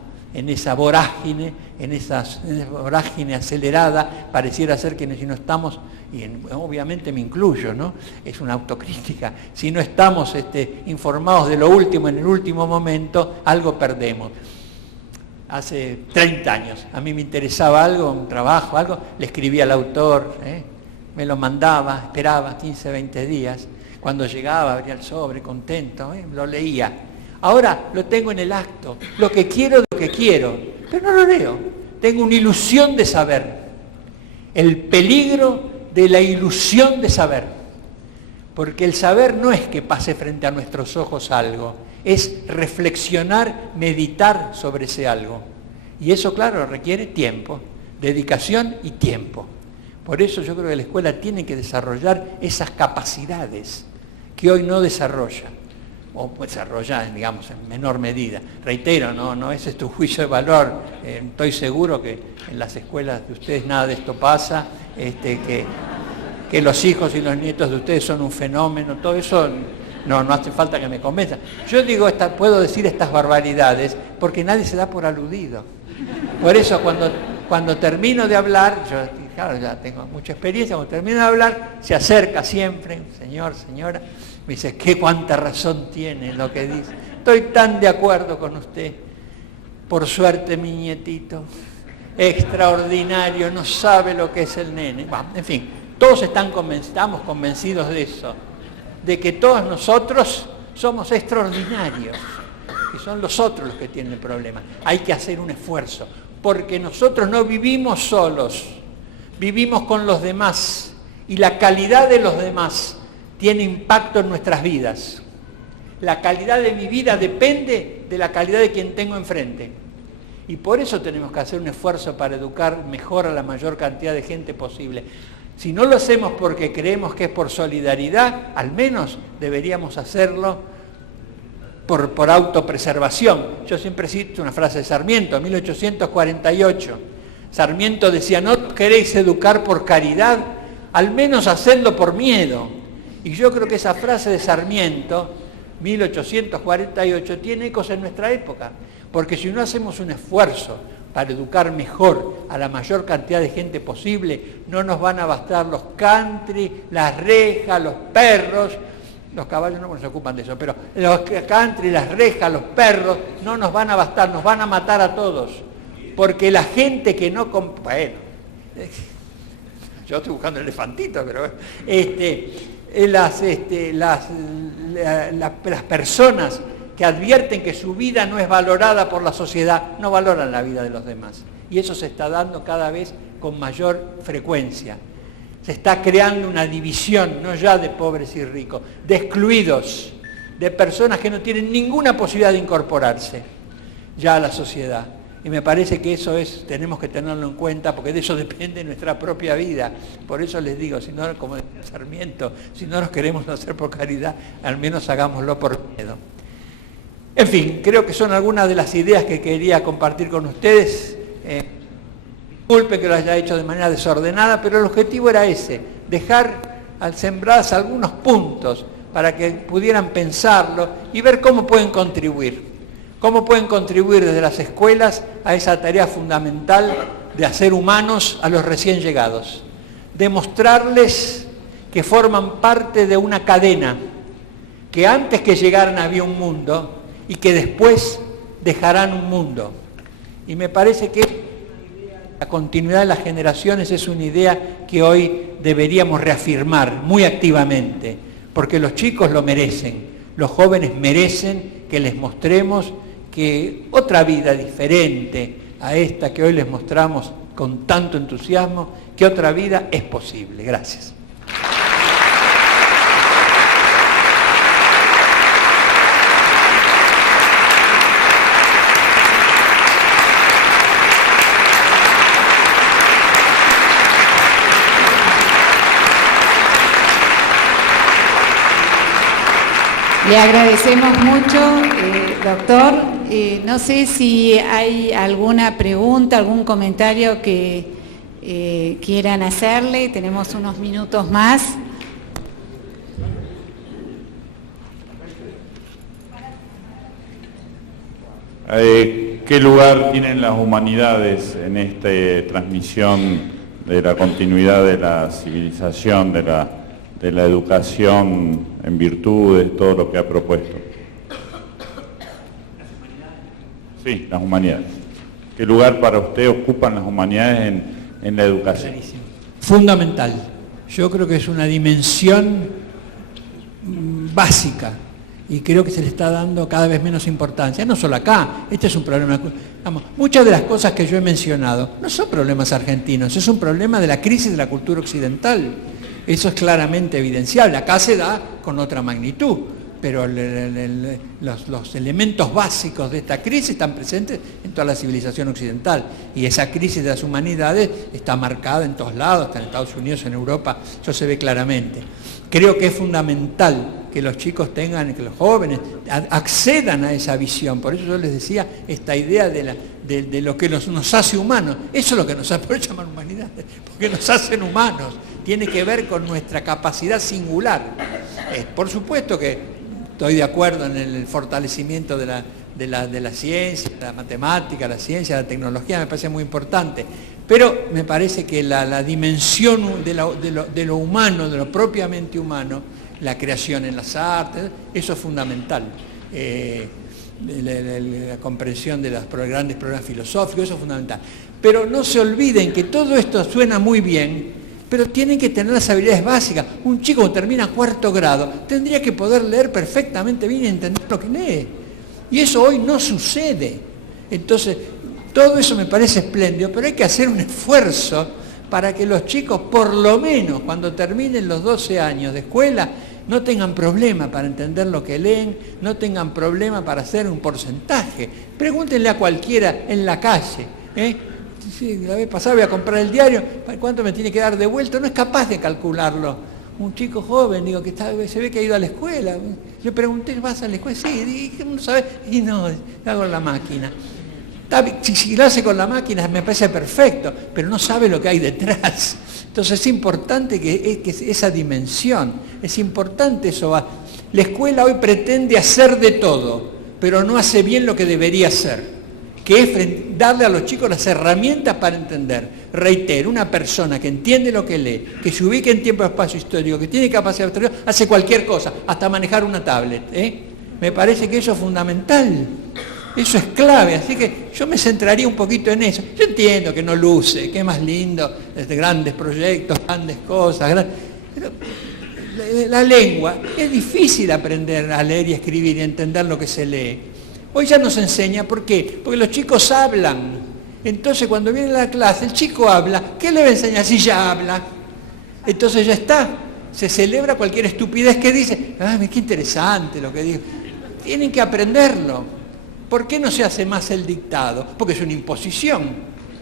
vorágine, en esa vorágine acelerada. Pareciera ser que si no estamos, y obviamente me incluyo, ¿no? Es una autocrítica, si no estamos informados de lo último en el último momento, algo perdemos. Hace 30 años, a mí me interesaba algo, un trabajo, algo, le escribía al autor, me lo mandaba, esperaba 15, 20 días, cuando llegaba abría el sobre, contento, lo leía. Ahora lo tengo en el acto, lo que quiero, pero no lo leo. Tengo una ilusión de saber. El peligro de la ilusión de saber. Porque el saber no es que pase frente a nuestros ojos algo, es reflexionar, meditar sobre ese algo. Y eso, claro, requiere tiempo, dedicación y tiempo. Por eso yo creo que la escuela tiene que desarrollar esas capacidades que hoy no desarrolla. O desarrollar, digamos, en menor medida. Reitero, no ese es tu juicio de valor. Estoy seguro que en las escuelas de ustedes nada de esto pasa, que los hijos y los nietos de ustedes son un fenómeno, todo eso no hace falta que me convenzan. Yo digo, puedo decir estas barbaridades porque nadie se da por aludido. Por eso cuando termino de hablar, yo claro, ya tengo mucha experiencia, cuando termino de hablar, se acerca siempre, señor, señora, me dice, cuánta razón tiene en lo que dice. Estoy tan de acuerdo con usted. Por suerte, mi nietito, extraordinario, no sabe lo que es el nene. Bueno, en fin, todos estamos convencidos de eso, de que todos nosotros somos extraordinarios, que son los otros los que tienen el problema. Hay que hacer un esfuerzo, porque nosotros no vivimos solos, vivimos con los demás, y la calidad de los demás tiene impacto en nuestras vidas. La calidad de mi vida depende de la calidad de quien tengo enfrente. Y por eso tenemos que hacer un esfuerzo para educar mejor a la mayor cantidad de gente posible. Si no lo hacemos porque creemos que es por solidaridad, al menos deberíamos hacerlo por autopreservación. Yo siempre cito una frase de Sarmiento, 1848. Sarmiento decía, no queréis educar por caridad, al menos hacedlo por miedo. Y yo creo que esa frase de Sarmiento, 1848, tiene ecos en nuestra época, porque si no hacemos un esfuerzo para educar mejor a la mayor cantidad de gente posible, no nos van a bastar los country, las rejas, los perros, los caballos no se ocupan de eso, pero los country, las rejas, los perros, no nos van a bastar, nos van a matar a todos, porque la gente que no... Bueno, yo estoy buscando el elefantito, pero... las personas que advierten que su vida no es valorada por la sociedad, no valoran la vida de los demás. Y eso se está dando cada vez con mayor frecuencia. Se está creando una división, no ya de pobres y ricos, de excluidos, de personas que no tienen ninguna posibilidad de incorporarse ya a la sociedad. Y me parece que eso tenemos que tenerlo en cuenta, porque de eso depende nuestra propia vida. Por eso les digo, si no, como decía Sarmiento, si no nos queremos hacer por caridad, al menos hagámoslo por miedo. En fin, creo que son algunas de las ideas que quería compartir con ustedes. Disculpe que lo haya hecho de manera desordenada, pero el objetivo era ese, dejar sembradas algunos puntos para que pudieran pensarlo y ver cómo pueden contribuir. ¿Cómo pueden contribuir desde las escuelas a esa tarea fundamental de hacer humanos a los recién llegados? Demostrarles que forman parte de una cadena, que antes que llegaran había un mundo y que después dejarán un mundo. Y me parece que la continuidad de las generaciones es una idea que hoy deberíamos reafirmar muy activamente, porque los chicos lo merecen, los jóvenes merecen que les mostremos que otra vida diferente a esta que hoy les mostramos con tanto entusiasmo, que otra vida es posible. Gracias. Le agradecemos mucho, doctor. No sé si hay alguna pregunta, algún comentario que quieran hacerle. Tenemos unos minutos más. ¿Qué lugar tienen las humanidades en esta transmisión de la continuidad de la civilización, de la educación en virtudes, todo lo que ha propuesto? Sí, las humanidades. ¿Qué lugar para usted ocupan las humanidades en la educación? Fundamental. Yo creo que es una dimensión básica y creo que se le está dando cada vez menos importancia. No solo acá, este es un problema. Vamos, muchas de las cosas que yo he mencionado no son problemas argentinos, es un problema de la crisis de la cultura occidental. Eso es claramente evidenciable. Acá se da con otra magnitud, pero los elementos básicos de esta crisis están presentes en toda la civilización occidental. Y esa crisis de las humanidades está marcada en todos lados, está en Estados Unidos, en Europa, eso se ve claramente. Creo que es fundamental que los chicos tengan, que los jóvenes accedan a esa visión. Por eso yo les decía esta idea de lo que nos hace humanos. Eso es lo que nos hace, por eso llaman humanidades, porque nos hacen humanos. Tiene que ver con nuestra capacidad singular. Por supuesto que estoy de acuerdo en el fortalecimiento de la ciencia, la matemática, la ciencia, la tecnología, me parece muy importante. Pero me parece que la dimensión de lo humano, de lo propiamente humano, la creación en las artes, eso es fundamental. La comprensión de los grandes problemas filosóficos, eso es fundamental. Pero no se olviden que todo esto suena muy bien, pero tienen que tener las habilidades básicas. Un chico que termina cuarto grado tendría que poder leer perfectamente bien y entender lo que lee. Y eso hoy no sucede. Entonces, todo eso me parece espléndido, pero hay que hacer un esfuerzo para que los chicos, por lo menos cuando terminen los 12 años de escuela, no tengan problema para entender lo que leen, no tengan problema para hacer un porcentaje. Pregúntenle a cualquiera en la calle, Sí, la vez pasada voy a comprar el diario, ¿cuánto me tiene que dar de vuelta? No es capaz de calcularlo. Un chico joven, digo, que se ve que ha ido a la escuela. Le pregunté, ¿vas a la escuela? Sí, dije, ¿no sabes? Y no, lo hago en la máquina. Si lo hace con la máquina me parece perfecto, pero no sabe lo que hay detrás. Entonces es importante que esa dimensión, es importante eso. La escuela hoy pretende hacer de todo, pero no hace bien lo que debería hacer, que es darle a los chicos las herramientas para entender. Reitero, una persona que entiende lo que lee, que se ubica en tiempo y espacio histórico, que tiene capacidad exterior, hace cualquier cosa, hasta manejar una tablet. Me parece que eso es fundamental, eso es clave, así que yo me centraría un poquito en eso. Yo entiendo que no luce, que es más lindo, grandes proyectos, grandes cosas, pero la lengua, es difícil aprender a leer y escribir y entender lo que se lee. Hoy ya nos enseña, ¿por qué? Porque los chicos hablan. Entonces cuando viene a la clase, el chico habla, ¿qué le va a enseñar si ya habla? Entonces ya está, se celebra cualquier estupidez que dice. ¡Ay, qué interesante lo que digo! Tienen que aprenderlo. ¿Por qué no se hace más el dictado? Porque es una imposición.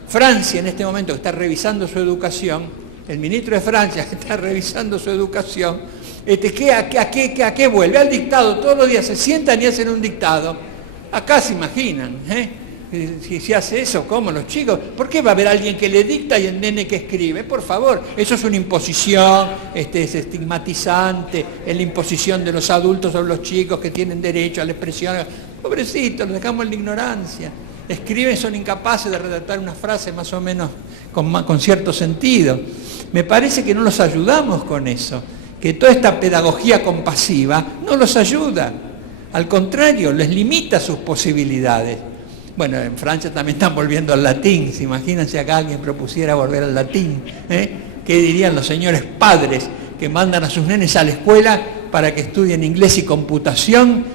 Francia en este momento que está revisando su educación, el ministro de Francia que está revisando su educación, ¿a qué vuelve? Al dictado. Todos los días se sientan y hacen un dictado. Acá se imaginan, si se hace eso, ¿cómo los chicos? ¿Por qué va a haber alguien que le dicta y el nene que escribe? Por favor, eso es una imposición, es estigmatizante, es la imposición de los adultos sobre los chicos que tienen derecho a la expresión. Pobrecitos, los dejamos en la ignorancia. Escriben, son incapaces de redactar una frase más o menos con cierto sentido. Me parece que no los ayudamos con eso, que toda esta pedagogía compasiva no los ayuda. Al contrario, les limita sus posibilidades. Bueno, en Francia también están volviendo al latín. ¿Se imaginan si acá alguien propusiera volver al latín? ¿Qué dirían los señores padres que mandan a sus nenes a la escuela para que estudien inglés y computación,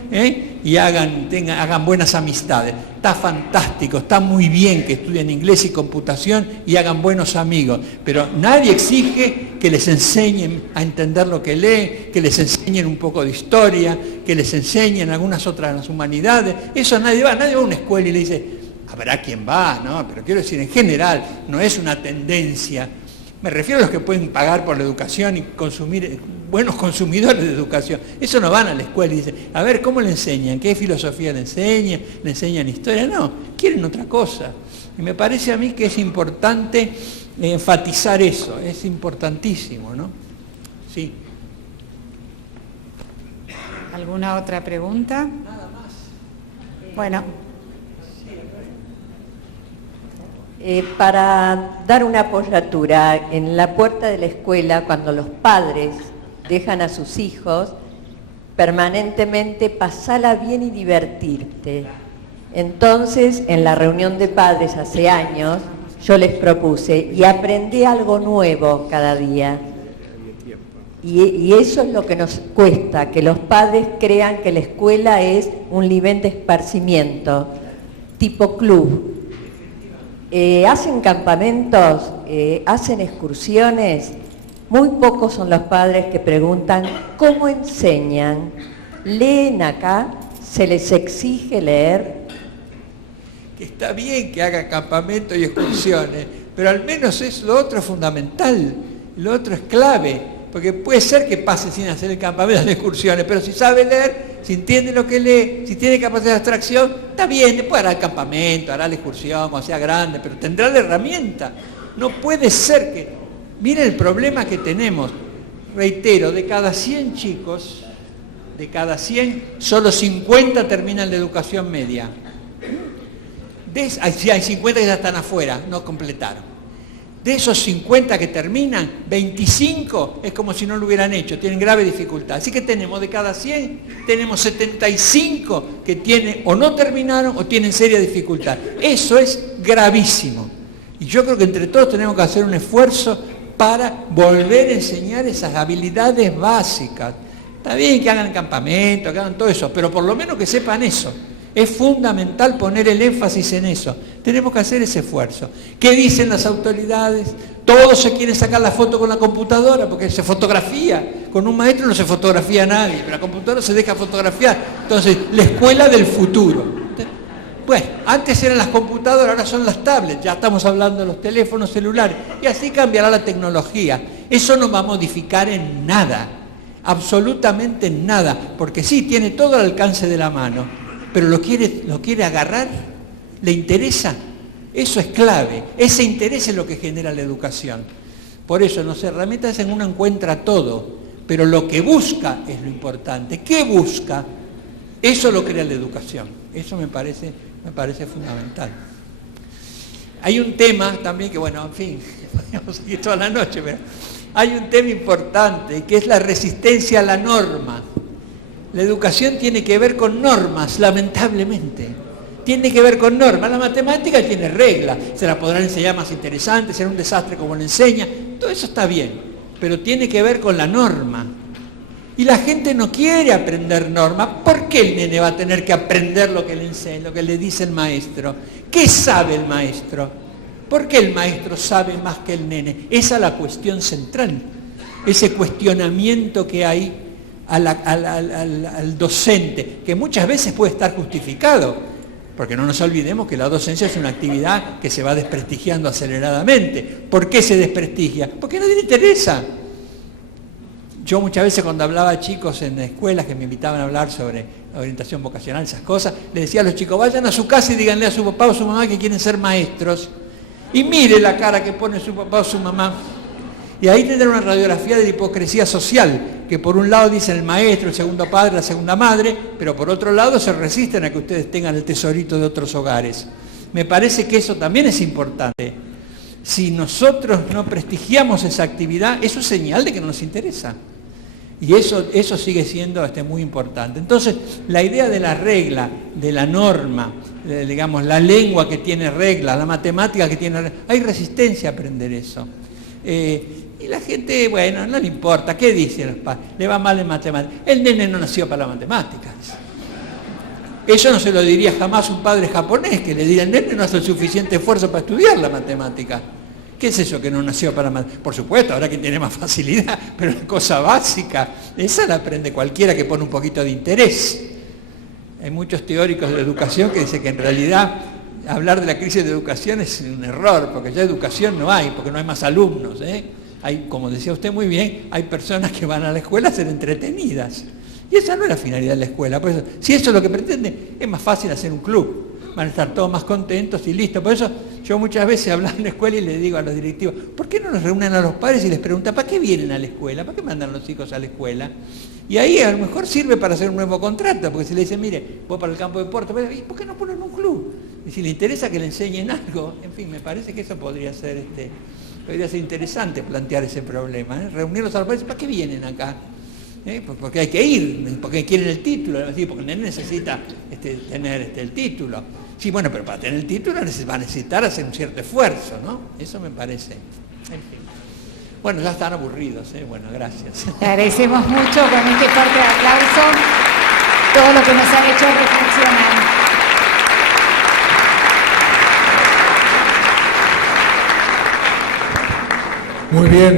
y hagan buenas amistades. Está fantástico, está muy bien que estudien inglés y computación y hagan buenos amigos, pero nadie exige que les enseñen a entender lo que leen, que les enseñen un poco de historia, que les enseñen algunas otras las humanidades. Eso nadie va a una escuela y le dice, habrá quien va, ¿no? Pero quiero decir, en general, no es una tendencia. Me refiero a los que pueden pagar por la educación y consumir, buenos consumidores de educación. Eso no van a la escuela y dicen, a ver, ¿cómo le enseñan? ¿Qué filosofía le enseñan? ¿Le enseñan historia? No, quieren otra cosa. Y me parece a mí que es importante enfatizar eso, es importantísimo, ¿no? Sí. ¿Alguna otra pregunta? Nada más. Bueno. Para dar una apoyatura en la puerta de la escuela, cuando los padres dejan a sus hijos, permanentemente pasala bien y divertirte. Entonces, en la reunión de padres hace años, yo les propuse, y aprendí algo nuevo cada día. Y eso es lo que nos cuesta, que los padres crean que la escuela es un nivel de esparcimiento, tipo club. Hacen campamentos, hacen excursiones. Muy pocos son los padres que preguntan ¿cómo enseñan? ¿Leen acá? ¿Se les exige leer? Que está bien que hagan campamentos y excursiones, pero al menos lo otro es fundamental, lo otro es clave, porque puede ser que pase sin hacer el campamento de excursiones, pero si sabe leer, si entiende lo que lee, si tiene capacidad de abstracción, está bien, después hará el campamento, hará la excursión cuando sea grande, pero tendrá la herramienta. No puede ser que... Miren el problema que tenemos. Reitero, de cada 100 chicos, de cada 100, solo 50 terminan la educación media. Hay 50 que ya están afuera, no completaron. De esos 50 que terminan, 25 es como si no lo hubieran hecho, tienen grave dificultad. Así que tenemos de cada 100, tenemos 75 que o no terminaron o tienen seria dificultad. Eso es gravísimo. Y yo creo que entre todos tenemos que hacer un esfuerzo para volver a enseñar esas habilidades básicas. Está bien que hagan campamento, que hagan todo eso, pero por lo menos que sepan eso. Es fundamental poner el énfasis en eso. Tenemos que hacer ese esfuerzo. ¿Qué dicen las autoridades? Todos se quieren sacar la foto con la computadora porque se fotografía. Con un maestro no se fotografía a nadie, pero la computadora se deja fotografiar. Entonces, la escuela del futuro. Bueno, antes eran las computadoras, ahora son las tablets. Ya estamos hablando de los teléfonos celulares. Y así cambiará la tecnología. Eso no va a modificar en nada. Absolutamente en nada. Porque sí, tiene todo al alcance de la mano. Pero lo quiere agarrar, le interesa, eso es clave, ese interés es lo que genera la educación. Por eso, las herramientas en uno encuentra todo, pero lo que busca es lo importante. ¿Qué busca? Eso lo crea la educación, eso me parece fundamental. Hay un tema también que, bueno, en fin, podríamos seguir toda la noche, pero hay un tema importante que es la resistencia a la norma. La educación tiene que ver con normas, lamentablemente. Tiene que ver con normas. La matemática tiene reglas. Se la podrán enseñar más interesante, será un desastre como le enseña. Todo eso está bien, pero tiene que ver con la norma. Y la gente no quiere aprender normas. ¿Por qué el nene va a tener que aprender lo que le enseña, lo que le dice el maestro? ¿Qué sabe el maestro? ¿Por qué el maestro sabe más que el nene? Esa es la cuestión central. Ese cuestionamiento que hay al docente, que muchas veces puede estar justificado, porque no nos olvidemos que la docencia es una actividad que se va desprestigiando aceleradamente. ¿Por qué se desprestigia? Porque a nadie le interesa. Yo muchas veces cuando hablaba a chicos en escuelas que me invitaban a hablar sobre orientación vocacional, esas cosas, les decía a los chicos, vayan a su casa y díganle a su papá o su mamá que quieren ser maestros, y mire la cara que pone su papá o su mamá. Y ahí tendrán una radiografía de la hipocresía social, que por un lado dicen el maestro, el segundo padre, la segunda madre, pero por otro lado se resisten a que ustedes tengan el tesorito de otros hogares. Me parece que eso también es importante. Si nosotros no prestigiamos esa actividad, eso es señal de que no nos interesa. Y eso sigue siendo muy importante. Entonces, la idea de la regla, de la norma, digamos, la lengua que tiene reglas, la matemática que tiene reglas, hay resistencia a aprender eso. Y la gente, bueno, no le importa, ¿qué dicen los padres? Le va mal en matemáticas. El nene no nació para las matemáticas. Eso no se lo diría jamás un padre japonés, que le diría, el nene no hace el suficiente esfuerzo para estudiar la matemática. ¿Qué es eso que no nació para matemáticas? Por supuesto, ahora que tiene más facilidad, pero es cosa básica. Esa la aprende cualquiera que pone un poquito de interés. Hay muchos teóricos de la educación que dicen que en realidad hablar de la crisis de educación es un error, porque ya educación no hay, porque no hay más alumnos, Hay, como decía usted muy bien, hay personas que van a la escuela a ser entretenidas. Y esa no es la finalidad de la escuela. Por eso, si eso es lo que pretende, es más fácil hacer un club. Van a estar todos más contentos y listo. Por eso yo muchas veces hablando en la escuela y le digo a los directivos, ¿por qué no nos reúnen a los padres y les preguntan, ¿para qué vienen a la escuela? ¿Para qué mandan los hijos a la escuela? Y ahí a lo mejor sirve para hacer un nuevo contrato, porque si le dicen, mire, voy para el campo de deporte, ¿y por qué no ponen un club? Y si le interesa que le enseñen algo, en fin, me parece que eso podría ser interesante plantear ese problema, reunirlos a los padres, ¿para qué vienen acá? Porque hay que ir, porque quieren el título, porque el nene necesita tener el título. Sí, bueno, pero para tener el título va a necesitar hacer un cierto esfuerzo, ¿no? Eso me parece. En fin. Bueno, ya están aburridos, Bueno, gracias. Le agradecemos mucho con este fuerte aplauso todo lo que nos ha hecho reflexionar. Muy bien.